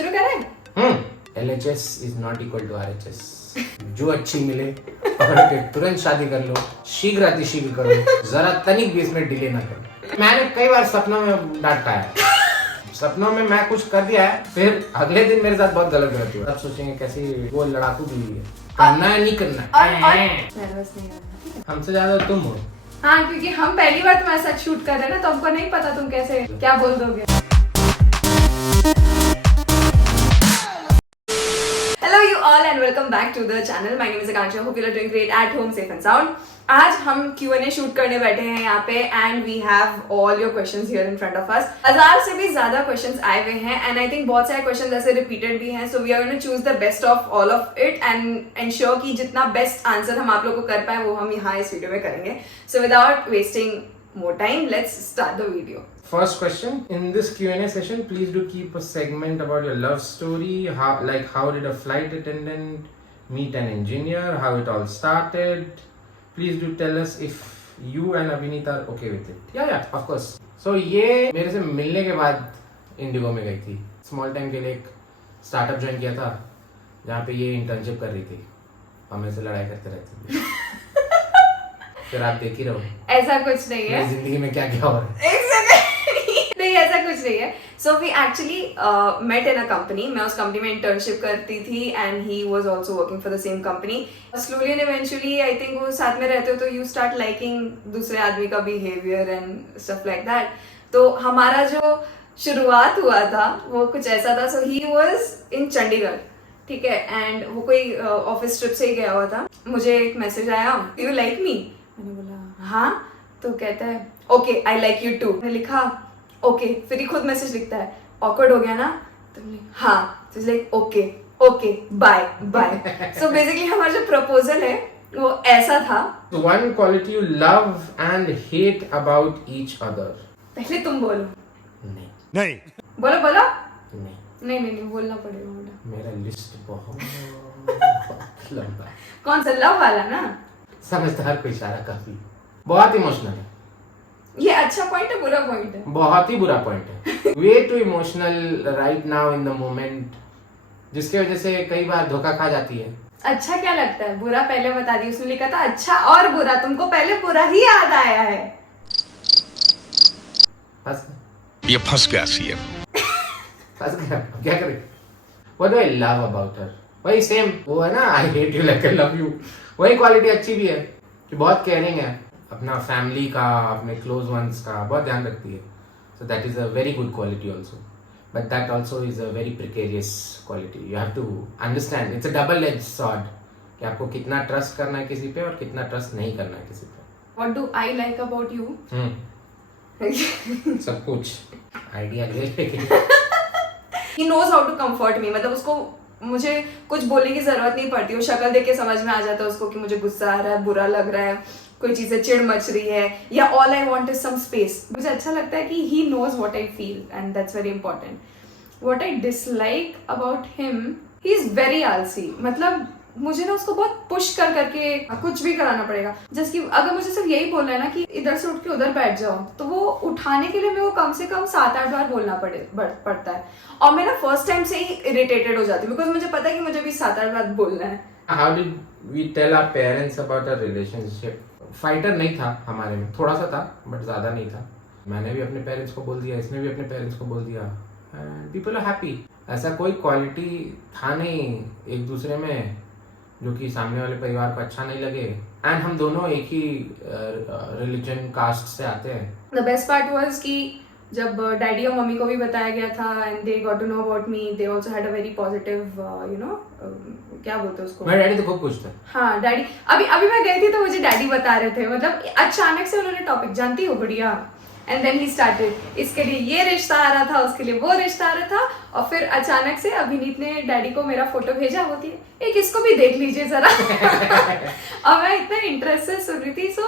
शुरू करें? LHS is not equal to RHS. जो अच्छी मिले पकड़ के तुरंत शादी कर लो, शीघ्र अतिशीघ्र करो, जरा तनिक भी इसमें डिले ना करो। मैंने कई बार सपनों में डांट खाया है। सपनों में मैं कुछ कर दिया है, फिर अगले दिन मेरे साथ बहुत गलत गलती हुआ। अब सोचेंगे कैसी वो लड़ाकू बीवी है, करना है नहीं करना। नर्वस नहीं होना। हमसे ज्यादा तुम हो। हाँ, क्योंकि हम पहली बार तुम्हारे साथ शूट कर रहे हैं ना, तो हमको नहीं पता तुम कैसे क्या बोल दोगे। Hello you all and welcome back to the channel. My name is Akansha. Hope you are doing great at home, safe and sound. आज हम Q&A शूट करने बैठे हैं यहाँ पे and we have all your questions here in front of us. 1000 से भी ज्यादा questions आए हुए हैं and I think बहुत सारे questions ऐसे repeated भी हैं, so we are going to choose the best of all of it and ensure कि जितना best answer हम आप लोगों को कर पाए वो हम यहाँ इस वीडियो में करेंगे. So without wasting more time, let's start the video. First question, in this Q&A session, please do keep a segment about your love story, how did a flight attendant meet an engineer, how it all started. Please do tell us if you and Abhinit are okay with it. Yeah, of course. So ये मेरे से मिलने के बाद Indigo में गई थी. Small time के लिए एक स्टार्टअप ज्वाइन किया था जहाँ पे ये इंटर्नशिप कर रही थी. हम ऐसे लड़ाई करते रहते थे. फिर आप देख ही रहो. ऐसा कुछ नहीं है. जिंदगी में क्या क्या हो रहा है. नहीं, ऐसा कुछ नहीं है. So we actually met in a company. मैं उस कंपनी में इंटर्नशिप करती थी and he was also working for the same company. Slowly and eventually, I think वो साथ में रहते हो तो you start liking दूसरे आदमी का behavior and stuff like that. तो हमारा जो शुरुआत हुआ था वो कुछ ऐसा था. So he was in Chandigarh, ठीक है, and वो कोई ऑफिस ट्रिप से ही गया हुआ था. मुझे एक मैसेज आया, you like me? मैंने बोला हाँ. तो कहता है okay, I like you too. मैंने लिखा ओके, फिर ही खुद मैसेज लिखता है ऑकवर्ड हो गया ना, तो हाँ, तो like okay bye bye. So basically हमारा जो प्रपोजल है वो ऐसा था. One quality you love and hate about each other. पहले तुम बोलो. नहीं. बोलो. नहीं. नहीं बोलना पड़ेगा बेटा. मेरा लिस्ट बहुत लंबा है. कौन सा, लव वाला ना? समझदार को इशारा काफी. बहुत इमोशनल है. ये अच्छा पॉइंट है, बुरा पॉइंट है? बहुत ही बुरा पॉइंट है. Way too emotional right now in the moment, जिसके वजह से कई बार धोखा खा जाती है. अच्छा क्या लगता है? बुरा पहले बता दी. उसने लिखा था अच्छा और बुरा, तुमको पहले बुरा ही याद आया है. ये फंस गया सीएम. फंस गया. क्या करे? What do I love about her? वही सेम वो है ना, I hate you like I love you. वही क्वालिटी अच्छी भी है कि बहुत केयरिंग है, अपना फैमिली का, अपने क्लोज वंस का बहुत ध्यान रखती है. So that is a very good quality also, but that also is a very precarious quality. You have to understand it's a double edge sword कि आपको कितना ट्रस्ट करना है किसी पे और कितना ट्रस्ट नहीं करना है किसी पे. What do I like about you? सब कुछ आइडिया ले लेकिन he knows how to comfort me. मतलब उसको मुझे कुछ बोलने की जरूरत नहीं पड़ती. वो शक्ल देख के समझ में आ जाता है उसको कि मुझे गुस्सा आ रहा है, बुरा लग रहा है, कोई चीजें चिढ़ मच रही है, या all I want is some space. मुझे अच्छा लगता है कि he knows what I feel and that's very important. What I dislike about him, he is very आलसी. मतलब मुझे ना उसको बहुत पुश करके कुछ भी कराना पड़ेगा. जैसे कि अगर मुझे सिर्फ यही बोलना है ना कि इधर से उठ के उधर बैठ जाओ, तो वो उठाने के लिए मेरे को कम से कम 7-8 बार बोलना पड़ता है. और मैं ना फर्स्ट टाइम से ही इरिटेटेड हो जाती हूँ बिकॉज मुझे पता है कि मुझे भी 7-8 बार बोलना है. How did we tell our parents about our relationship? Fighter नहीं था हमारे में, थोड़ा सा था बट ज्यादा नहीं था. मैंने भी अपने पेरेंट्स को बोल दिया, इसने भी अपने पेरेंट्स को बोल दिया. People are happy. ऐसा कोई क्वालिटी था नहीं एक दूसरे में जो कि सामने वाले परिवार को अच्छा नहीं लगे. एंड हम दोनों एक ही रिलीजन कास्ट से आते हैं. द बेस्ट पार्ट वाज कि जब डैडी और मम्मी को भी बताया गया था and they got to know about me, they also had a very positive क्या बोलते हैं उसको. मेरे डैडी तो खूब खुश थे. हाँ डैडी, अभी मैं गई थी तो मुझे डैडी बता रहे थे. मतलब अचानक से उन्होंने टॉपिक, जानती हो बढ़िया, एंड देन ही स्टार्टेड. इसके लिए ये रिश्ता आ रहा था, उसके लिए वो रिश्ता आ रहा था, और फिर अचानक से अभिनीत ने डैडी को मेरा फोटो भेजा. होती है एक, इसको भी देख लीजिए जरा. और मैं इतना इंटरेस्ट से सुन रही थी. So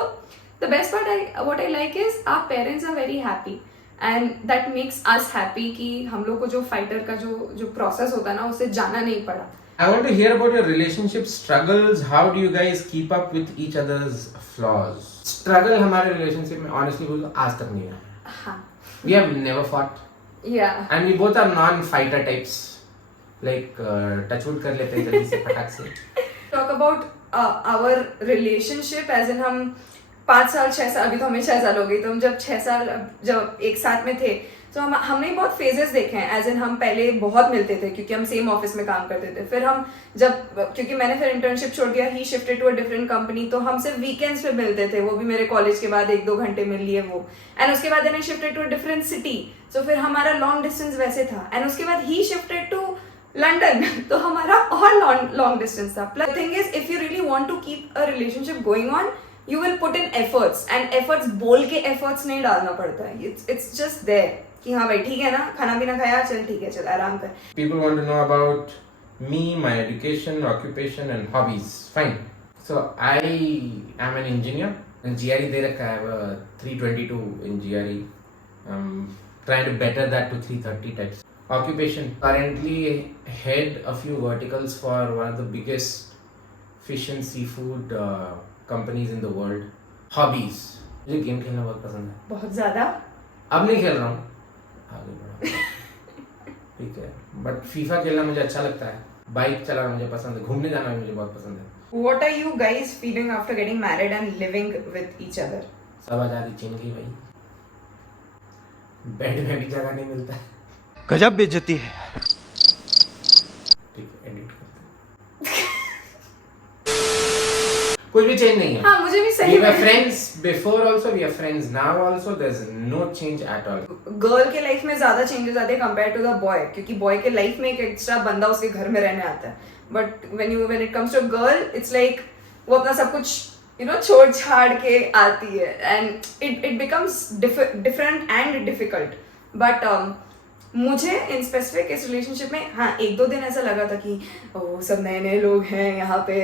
the best part what I like is our parents are very happy and that makes us happy कि हम लोग को जो फाइटर का जो प्रोसेस होता है ना, उसे जाना नहीं पड़ा. I want to hear about your relationship struggles. How do you guys keep up with each other's flaws? Struggle हमारे relationship में honestly बोलो आज तक नहीं है. हाँ. We have never fought. Yeah. And we both are non-fighter types. Like touchwood कर लेते हैं जल्दी से फटाक से. Talk about our relationship as in हम 5 साल 6 साल, अभी तो हमें 6 साल हो गई, तो हम जब 6 साल जब एक साथ में थे तो हमने बहुत फेजेस देखे हैं. एज इन हम पहले बहुत मिलते थे क्योंकि हम सेम ऑफिस में काम करते थे. फिर हम जब, क्योंकि मैंने फिर इंटर्नशिप छोड़ दिया, he shifted to a different company, तो हम सिर्फ वीकेंड्स पे मिलते थे, वो भी मेरे कॉलेज के बाद 1-2 घंटे मिल लिए वो. एंड उसके बाद I shifted to a different city, so फिर हमारा लॉन्ग डिस्टेंस वैसे था. एंड उसके बाद ही शिफ्टेड टू लंदन, तो हमारा और लॉन्ग डिस्टेंस था. Plus thing is, if you really want to keep a relationship going on, you will put in efforts, and efforts बोल के एफर्ट्स नहीं डालना पड़ता है. इट्स जस्ट देयर कि हाँ भाई ठीक है ना, खाना पीना खाया, चल ठीक है, चल आराम कर. People want to know about me, my education, occupation and hobbies. Fine. So I am an engineer. And GRE दे रखा है 322 in GRE. Trying to better that to 330 types. Occupation. Currently head a few verticals for one of the biggest fish and seafood companies in the world. Hobbies. मुझे game खेलना बहुत पसंद है. बहुत ज्यादा. अब नहीं खेल रहा हूँ, आगे बढ़ा. ठीक है, बट फीफा खेलना मुझे अच्छा लगता है. बाइक चलाना मुझे पसंद है. घूमने जाना मुझे बहुत पसंद है. What are you guys feeling after getting married and living with each other? सब आजादी छीन गई भाई. बेड में भी जगह नहीं मिलता. गजब बेइज्जती है. ठीक है, एडिट करते हैं. कुछ भी चेंज नहीं है. हाँ, मुझे भी सही. We were friends before also, we are friends now also. There's no change at all. Girl के लाइफ में ज्यादा चेंजेस आते हैं कंपेयर टू द बॉय, क्योंकि बॉय के लाइफ में एक एक्स्ट्रा बंदा उसके घर में रहने आता है. But when it comes to girl, it's like वो अपना सब कुछ छोड़ छाड़ के आती है, and it becomes different and difficult. But मुझे इन स्पेसिफिक इस रिलेशनशिप में हाँ 1-2 दिन ऐसा लगा था कि ओह सब नए नए लोग हैं यहाँ पे,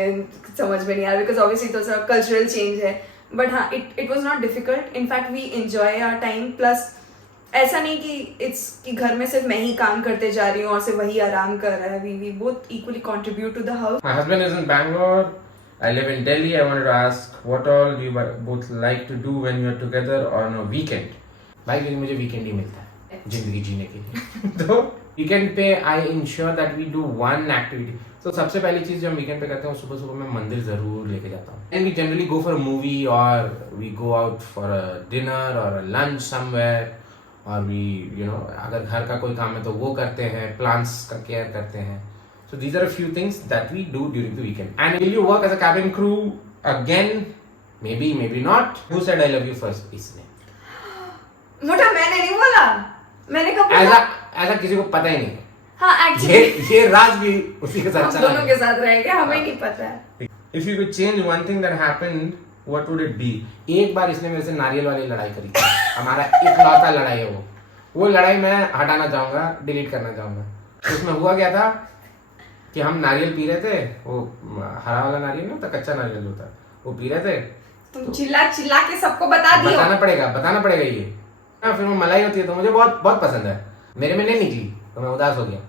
समझ में नहीं आ रहा, बिकॉज ऑब्वियसली तो सब कल्चरल चेंज है. बट हाँ, it was not difficult. In fact we enjoy our time. Plus ऐसा नहीं कि घर में सिर्फ मैं ही काम करते जा रही हूँ और सिर्फ वही आराम कर रहा है. We both equally contribute to the house. My husband is in Bangalore. I live in Delhi. I wanted to ask what all do you both like to do when you are together on a weekend? भाई लेकिन मुझे weekend ही मिलता है जिंदगी जीने के लिए. तो वीकेंड पे I ensure that we do one activity. तो सबसे पहली चीज जो हम वीकेंड पे करते हैं, सुबह सुबह मैं मंदिर जरूर लेके जाता हूँ. And we generally go for movie और we go out for a dinner और लंच समवेयर. और वी अगर घर का कोई काम है तो वो करते हैं, प्लांट्स का केयर करते हैं. So these are a few things that we do during the weekend. And will you work as a cabin crew again? Maybe, maybe not. Who said I love you first? इसने. मोटा मैंने नहीं बोला. मैंने कब बोला? ऐसा किसी को पता ही नहीं. हाँ एक्चुअली ये राज भी उसी के साथ हम चला दोनों के साथ रहेंगे, हमें नहीं पता है. If you could change one thing that happened, what would it be? एक बार इसने मेरे से नारियल वाली लड़ाई करी थी. हमारा इकलौता लड़ाई है वो लड़ाई मैं हटाना चाहूंगा, डिलीट करना चाहूंगा. उसमें हुआ क्या था कि हम नारियल पी रहे थे, वो हरा वाला नारियल नहीं होता, कच्चा नारियल होता है, वो पी रहे थे. तुम चिल्ला के सबको बता दियो. बताना पड़ेगा ये. हाँ, फिर वो मलाई होती है तो मुझे बहुत बहुत पसंद है. मेरे में नहीं निकली तो मैं उदास हो गया.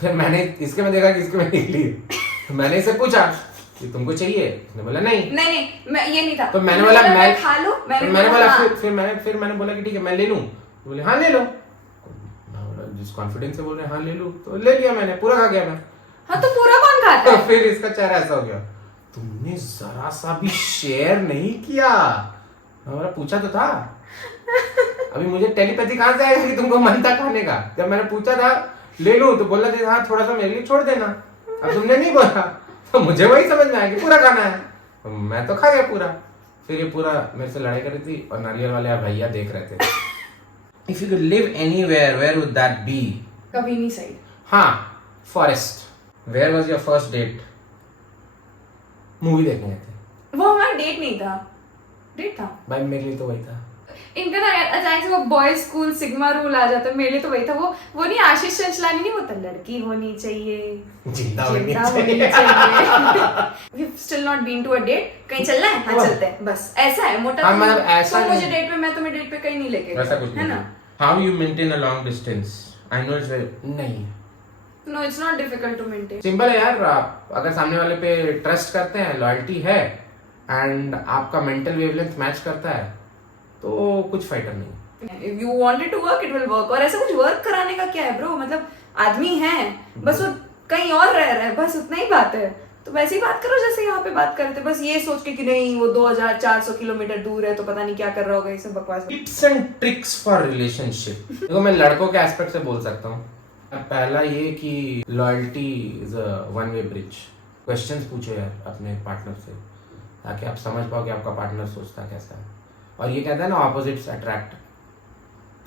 फिर मैंने इसके में देखा कि इसके में निकली. मैंने इससे पूछा कि तुमको चाहिए? उसने बोला नहीं मैं ये नहीं था. तो मैंने बोला मैं खा लो. मैंने बोला फिर मैंने बोला कि ठीक है मैं ले लूं. तो बोले हाँ ले लो. मैं बोला जिस कॉन्फिडेंस से बोल रहे हैं हाँ ले लूं, तो ले लिया मैंने. पूरा खा गया मैं. हाँ तो पूरा कौन खाता है? तो फिर इसका चेहरा ऐसा हो गया, तुमने जरा सा भी शेयर नहीं किया. मैं बोला पूछा तो था. अभी मुझे टेलीपैथी कहाँ से आएगा कि तुमको मन था खाने का? जब मैंने पूछा था ले लूं तो बोला था हाँ थोड़ा सा मेरे लिए छोड़ देना. अब तुमने नहीं बोला तो मुझे वही समझ में आया कि पूरा खाना है. तो मैं तो खा गया पूरा. फिर ये पूरा मेरे से लड़ाई कर रही थी और नारियल वाले भैया देख रहे थे. If you could live anywhere, where would that be? कभी नहीं सही. हाँ, forest. Where was your first date? Movie देखने गए थे. वो हमारा डेट नहीं था. डेट था भाई मेरे लिए तो वही था. इनका ना अचानक से वो बॉयज स्कूल सिग्मा रूल आ जाता है. मेरे लिए तो वही था. वो नहीं आशीष चंचलानी नहीं होता, लड़की होनी चाहिए, जिंदा होनी चाहिए. We've still not been to a date. कहीं चलना है? हाँ चलते हैं. बस ऐसा है मोटा. हाँ, मतलब ऐसा तो मुझे नहीं. डेट पे, मैं तुम्हें डेट पे कहीं नहीं लेके ऐसा कुछ है नहीं ना. How you maintain a long distance? I know it's very नहीं. No, it's not difficult to maintain. Simple है यार. आप अगर सामने वाले पे ट्रस्ट करते हैं, लॉयल्टी है एंड आपका मेंटल वेवलेंथ मैच करता है तो कुछ फाइटर नहीं. If you want it to work, it will work. और ऐसा कुछ वर्क कराने का क्या है ब्रो? मतलब आदमी है, बस वो कहीं और रह रहा है, बस उतना ही बात है। तो वैसे ही बात करो जैसे यहाँ पे बात करते, बस ये सोच के कि नहीं वो 2400 किलोमीटर दूर है तो पता नहीं क्या कर रहा होगा, ये सब बकवास। Tips and tricks for relationship. देखो मैं लड़कों के एस्पेक्ट से बोल सकता हूँ। पहला ये कि loyalty is a one way bridge. Questions पूछो यार अपने पार्टनर से, ताकि आप समझ पाओ कि आपका पार्टनर सोचता कैसा है। और ये कहता है ना ऑपोजिट्स अट्रैक्ट,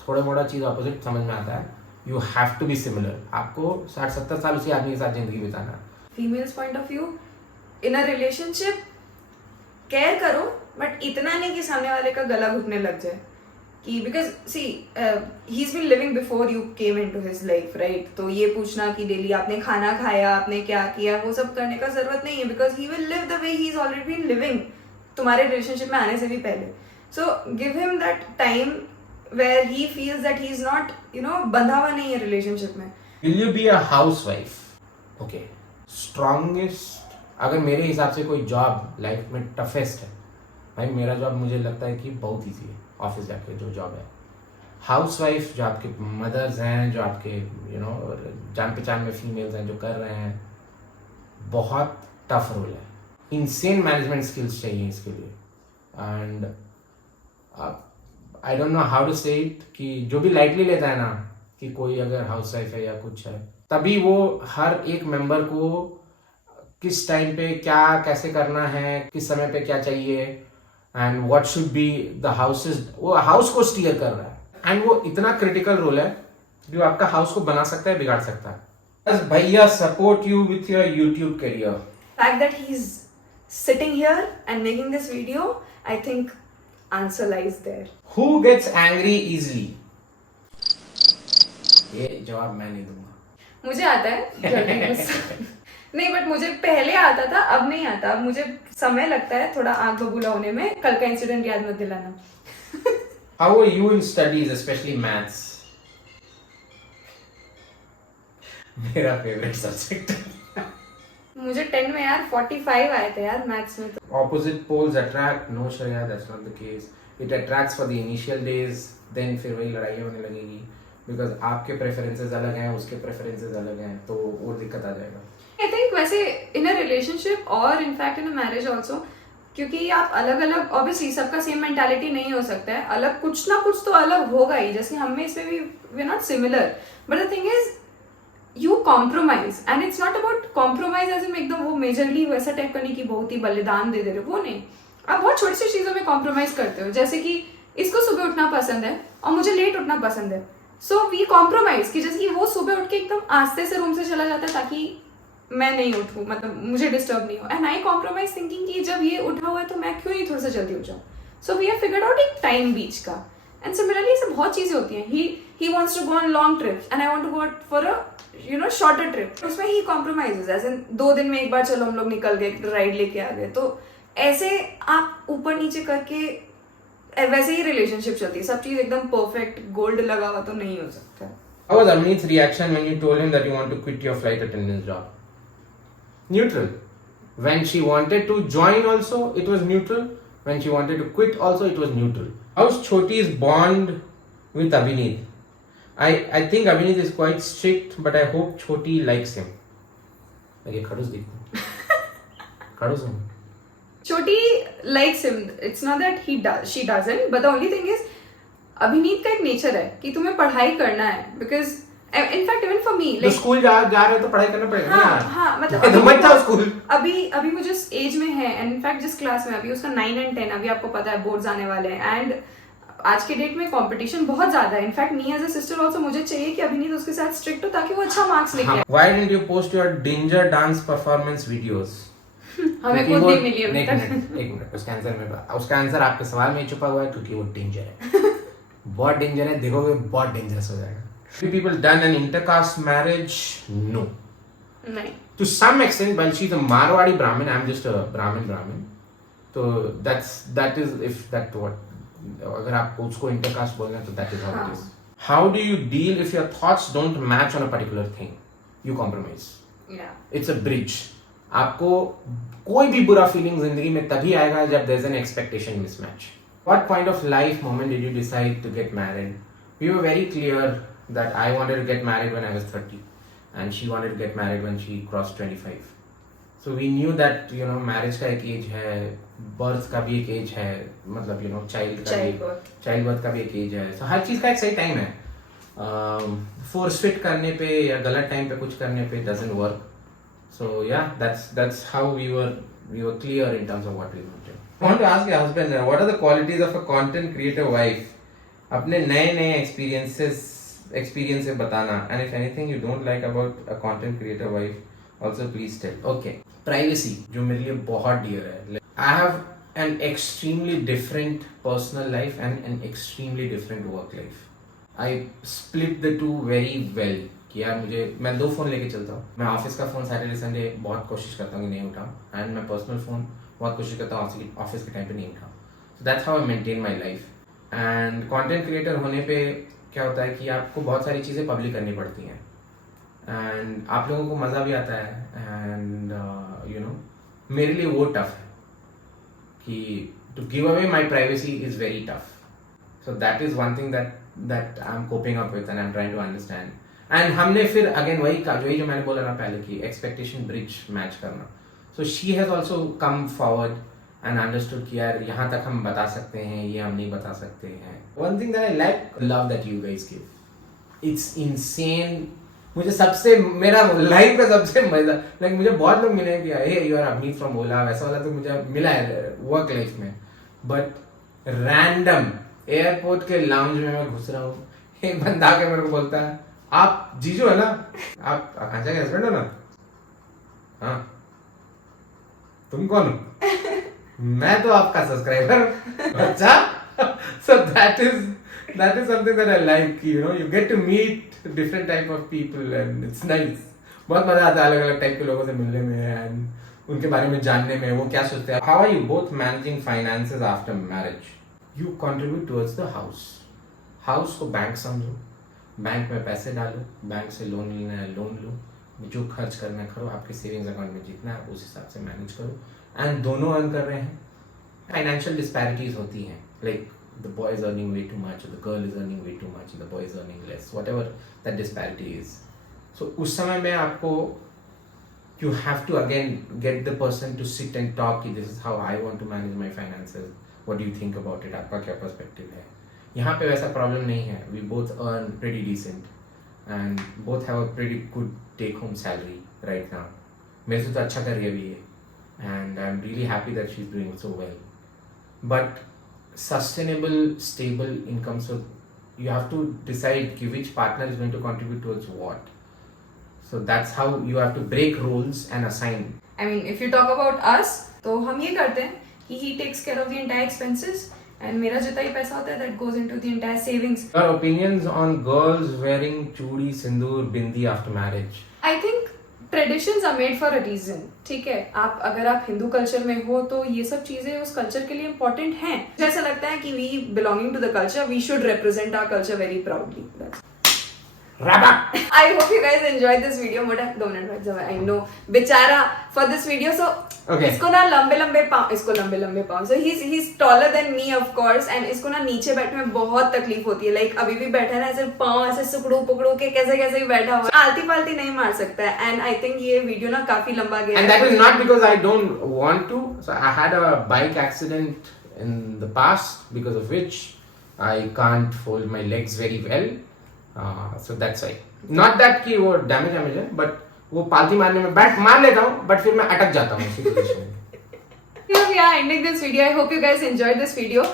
थोड़ा मोड़ा चीज ऑपोजिट समझ में आता है। You have to be similar. आपको 60-70 साल उसी आदमी के साथ जिंदगी बिताना है। Females point of view in a relationship, care करो बट इतना नहीं कि सामने वाले का गला घुटने लग जाए। कि because see he is been living before you came into his life, right? तो ये पूछना कि डेली आपने खाना खाया, आपने क्या किया, वो सब करने का जरूरत नहीं है, because he will live the way he is already been living तुम्हारे रिलेशनशिप में आने से भी पहले। So give him that time where he feels that he is not बंधा हुआ नहीं है रिलेशनशिप में। Will you be a housewife? Okay, strongest, अगर मेरे हिसाब से कोई जॉब लाइफ में टफेस्ट है, भाई मेरा जॉब मुझे लगता है कि बहुत ईजी है। ऑफिस जाके जो जॉब है, हाउसवाइफ जो आपके मदर्स हैं, जो आपके जान पहचान में फीमेल्स हैं जो कर रहे हैं, बहुत टफ रोल है। इंसेन मैनेजमेंट स्किल्स चाहिए इसके लिए। And I don't know how to say it, कि जो भी लाइटली लेता है ना कि कोई अगर हाउसवाइफ है या कुछ है, तभी वो हर एक मेंबर को किस टाइम पे क्या कैसे करना है, किस समय पे क्या चाहिए, and what should be the houses, वो हाउस को स्टीयर कर रहा है। एंड वो इतना क्रिटिकल रोल है जो आपका हाउस को बना सकता है, बिगाड़ सकता है। बस भैया support you with your YouTube career. Fact that he's sitting here and making this video, I think answer lies there. Who gets angry easily? ये जवाब मैं नहीं दूंगा। मुझे आता है जल्दी गुस्सा। नहीं, बट मुझे पहले आता था, अब नहीं आता। अब मुझे समय लगता है थोड़ा आंख बबूला होने में। कल का इंसिडेंट याद मत दिलाना। How are you in studies, especially maths? मेरा फेवरेट सब्जेक्ट। मुझे 10 में यार 45 आए थे यार मैथ्स में। तो Opposite poles attract? No, Shreya, that's not the case. It attracts for the initial days, then फिर वही लड़ाई होने लगेगी, because आपके प्रेफरेंसेस अलग हैं, उसके प्रेफरेंसेस अलग हैं, तो वो दिक्कत आ जाएगा। आई थिंक वैसे इन अ रिलेशनशिप और in fact in a marriage also, क्योंकि आप अलग अलग, ऑब्वियसली सबका सेम मेंटालिटी नहीं हो सकता है, अलग कुछ ना कुछ तो अलग होगा ही। जैसे हम में इसमें भी we are not similar, but the thing is you compromise, and it's not about compromise as in एकदम वो मेजरली वैसा टाइप का नहीं कि बहुत ही बलिदान दे रहे हो, वो नहीं। आप बहुत छोटी सी चीजों में कॉम्प्रोमाइज करते हो, जैसे कि इसको सुबह उठना पसंद है और मुझे लेट उठना पसंद है, सो वी कॉम्प्रोमाइज कि जैसे कि वो सुबह उठ के एकदम आस्ते से रूम से चला जाता है ताकि मैं नहीं उठूं, मतलब मुझे डिस्टर्ब नहीं हो, एंड आई कॉम्प्रोमाइज थिंकिंग कि जब ये उठा हुआ है तो मैं क्यों नहीं थोड़ा सा जल्दी उठ जाऊं। So we have figured out एक टाइम बीच का, एंड सिमिलरली ऐसे बहुत चीजें होती हैं। He wants to go on long trips and I want to go for a shorter trip, उसमें ही कॉम्प्रोमाइजेस, ऐसे 2 दिन में एक बार चलो हम लोग निकल गए, राइड लेके आ गए। तो ऐसे आप ऊपर नीचे करके वैसे ही रिलेशनशिप चलती है। सब चीज एकदम परफेक्ट गोल्ड लगा हुआ तो नहीं हो सकता। How was Amit's reaction when you told him that you want to quit your flight attendance job? Neutral. When she wanted to join also, it was neutral. When she wanted to quit also, it was neutral. How's Choti's bond with Abhineet? I think Abhineet is quite strict, but I hope Choti likes him. Okay, खड़ूस देखो। खड़ूस हूँ। Choti likes him. It's not that she doesn't, but the only thing is अभिनीत का एक nature है कि तुम्हें पढ़ाई करना है, because in fact even for me तो स्कूल जा रहे हो तो पढ़ाई करना पड़ेगा ना। हाँ, मतलब अभी मुझे जिस एज में है, एंड इनफैक्ट जिस क्लास में अभी उसका 9 and 10, अभी आपको पता है बोर्ड्स आने वाले हैं, एंड आज के डेट में कंपटीशन बहुत ज्यादा है। In fact me as a sister also मुझे चाहिए कि अभिनीत उसके साथ स्ट्रिक्ट हो ताकि वो अच्छा मार्क्स लेके आए। Why didn't you post your danger dance performance videos? हमें खुद नहीं मिली अभी तक। एक मिनट, उसका आंसर आपके सवाल में ही छुपा हुआ है, क्योंकि वो डेंजर है। बहुत डेंजर है, देखोगे बहुत डेंजरस हो जाएगा। Few people done an intercaste marriage? No. नहीं। To some extent, while she's a Marwadi Brahmin, I'm just a Brahmin. So that is if that what, अगर आप उसको intercaste बोलना है तो that is how it is. How do you deal if your thoughts don't match on a particular thing? You compromise. Yeah. It's a bridge. आपको कोई भी बुरा फीलिंग जिंदगी में तभी आएगा जब there's an expectation mismatch. What point of life moment did you decide to get married? We were very clear that I wanted to get married when I was 30. and she wanted to get married when she crossed 25. So we knew that marriage का एक as है, birth का भी एक as है, मतलब child birth का भी एक एज है. So हर चीज का एक सही टाइम है. फोर्स फिट करने पे या गलत टाइम पे कुछ करने पे doesn't work. So yeah, that's how we were clear in terms of what we wanted. I want to ask your husband, what are the qualities of a content creator wife? अपने नए experience से बताना. And if anything you don't like about a content creator wife, also please tell. Okay. Privacy, जो मेरे लिए बहुत dear है. I have an extremely different personal life and an extremely different work life. I split the two very well. कि यार मैं 2 phone लेके चलता हूँ. मैं ऑफिस का फोन सैटरडे संडे बहुत कोशिश करता हूँ कि नहीं उठाऊँ, एंड मैं पर्सनल फोन बहुत कोशिश करता हूँ ऑफिस के टाइम पे नहीं उठाऊँ. So that's how I maintain my life. And content creator होने पे क्या होता है कि आपको बहुत सारी चीज़ें पब्लिक करनी पड़ती हैं, एंड आप लोगों को मज़ा भी आता है, एंड मेरे लिए वो टफ है कि to give away my privacy is very tough. So that is one thing that I am coping up with and I am trying to understand. And हमने फिर अगेन वही जो मैंने बोला ना पहले कि एक्सपेक्टेशन ब्रिज मैच करना. So she has also come forward and understood कि यार यहाँ तक हम बता सकते हैं, ये हम नहीं बता सकते हैं. One thing that I like, love that you guys give, it's insane. मुझे सबसे मेरा लाइफ का सबसे मजा, लाइक मुझे बहुत लोग मिले कि हे यू आर अवनीत फ्रॉम ओला, वैसा वाला तो मुझे मिला है वर्क लाइफ में. बट रैंडम एयरपोर्ट के लाउंज में मैं घुस रहा हूँ, एक बंदा आके मेरे को बोलता है, आप जीजू है ना, आप आकांक्षा के हस्बैंड हो ना? हाँ. तुम कौन हो? मैं तो आपका सब्सक्राइबर. अच्छा. So that is something that I like. You get to meet different type of people and it's nice. बहुत मजा आता है अलग अलग टाइप के लोगों से मिलने में and उनके बारे में जानने में, वो क्या सोचते हैं. How are you both managing finances after marriage? You contribute towards the house. House को बैंक समझो, बैंक में पैसे डालो, बैंक से लोन लेना है लोन लो, जो खर्च करना है करो, आपके सेविंग्स अकाउंट में जितना है उस हिसाब से मैनेज करो. एंड दोनों अर्न कर रहे हैं. फाइनेंशियल डिस्पैरिटीज होती हैं, like the boy is earning way too much or the girl is earning way too much and the boy is earning less, whatever that disparity is. So उस समय में आपको you have to again get the person to sit and talk कि this is how I want to manage my finances, what do you think about it, आपका क्या perspective है. यहाँ पे वैसा problem नहीं है. We both earn pretty decent and both have a pretty good take home salary right now. मेरे से तो अच्छा कर रही है अभी ये, and I'm really happy that she's doing so well. But sustainable, stable income, so you have to decide which partner is going to contribute towards what. So that's how you have to break roles and assign. I mean, if you talk about us, तो हम ये करते हैं कि he takes care of the entire expenses and मेरा जितना ही पैसा होता है that goes into the entire savings. Your opinions on girls wearing chudi, sindoor, bindi after marriage? I think traditions are made for a reason. ठीक है, अगर आप Hindu culture में हो तो ये सब चीजें उस कल्चर के लिए इंपॉर्टेंट हैं. जैसा लगता है कि we belonging to the culture, we should represent our culture very proudly. I hope you guys enjoyed this video. मोटा 2 मिनट बैठ जाओ. I know बेचारा for this video. So okay. इसको ना लंबे पाँव. So he's taller than me of course, and इसको ना नीचे बैठने में बहुत तकलीफ होती है. Like अभी भी बैठा है ना ऐसे पाँव ऐसे सुकड़ू पकड़ू के कैसे ही बैठा हुआ. आलती पालती नहीं मार सकता है. And I think ये वीडियो ना काफी लंबा गया. And that is not because I don't want to. So I had a bike accident in the past because of which I can't fold my legs very well. So that's why. Not that कि वो damage है, but वो पालती मारने में मार लेता हूँ, but फिर मैं अटक जाता हूँ उसी पोजीशन में. We are ending this video. I hope you guys enjoyed this video.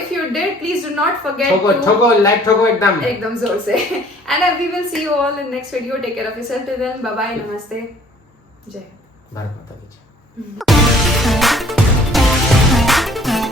If you did, please do not forget ठोको like ठोको एकदम जोर से. And we will see you all in next video. Take care of yourself till then. Bye bye. Namaste. Jai. Bharat माता की जय.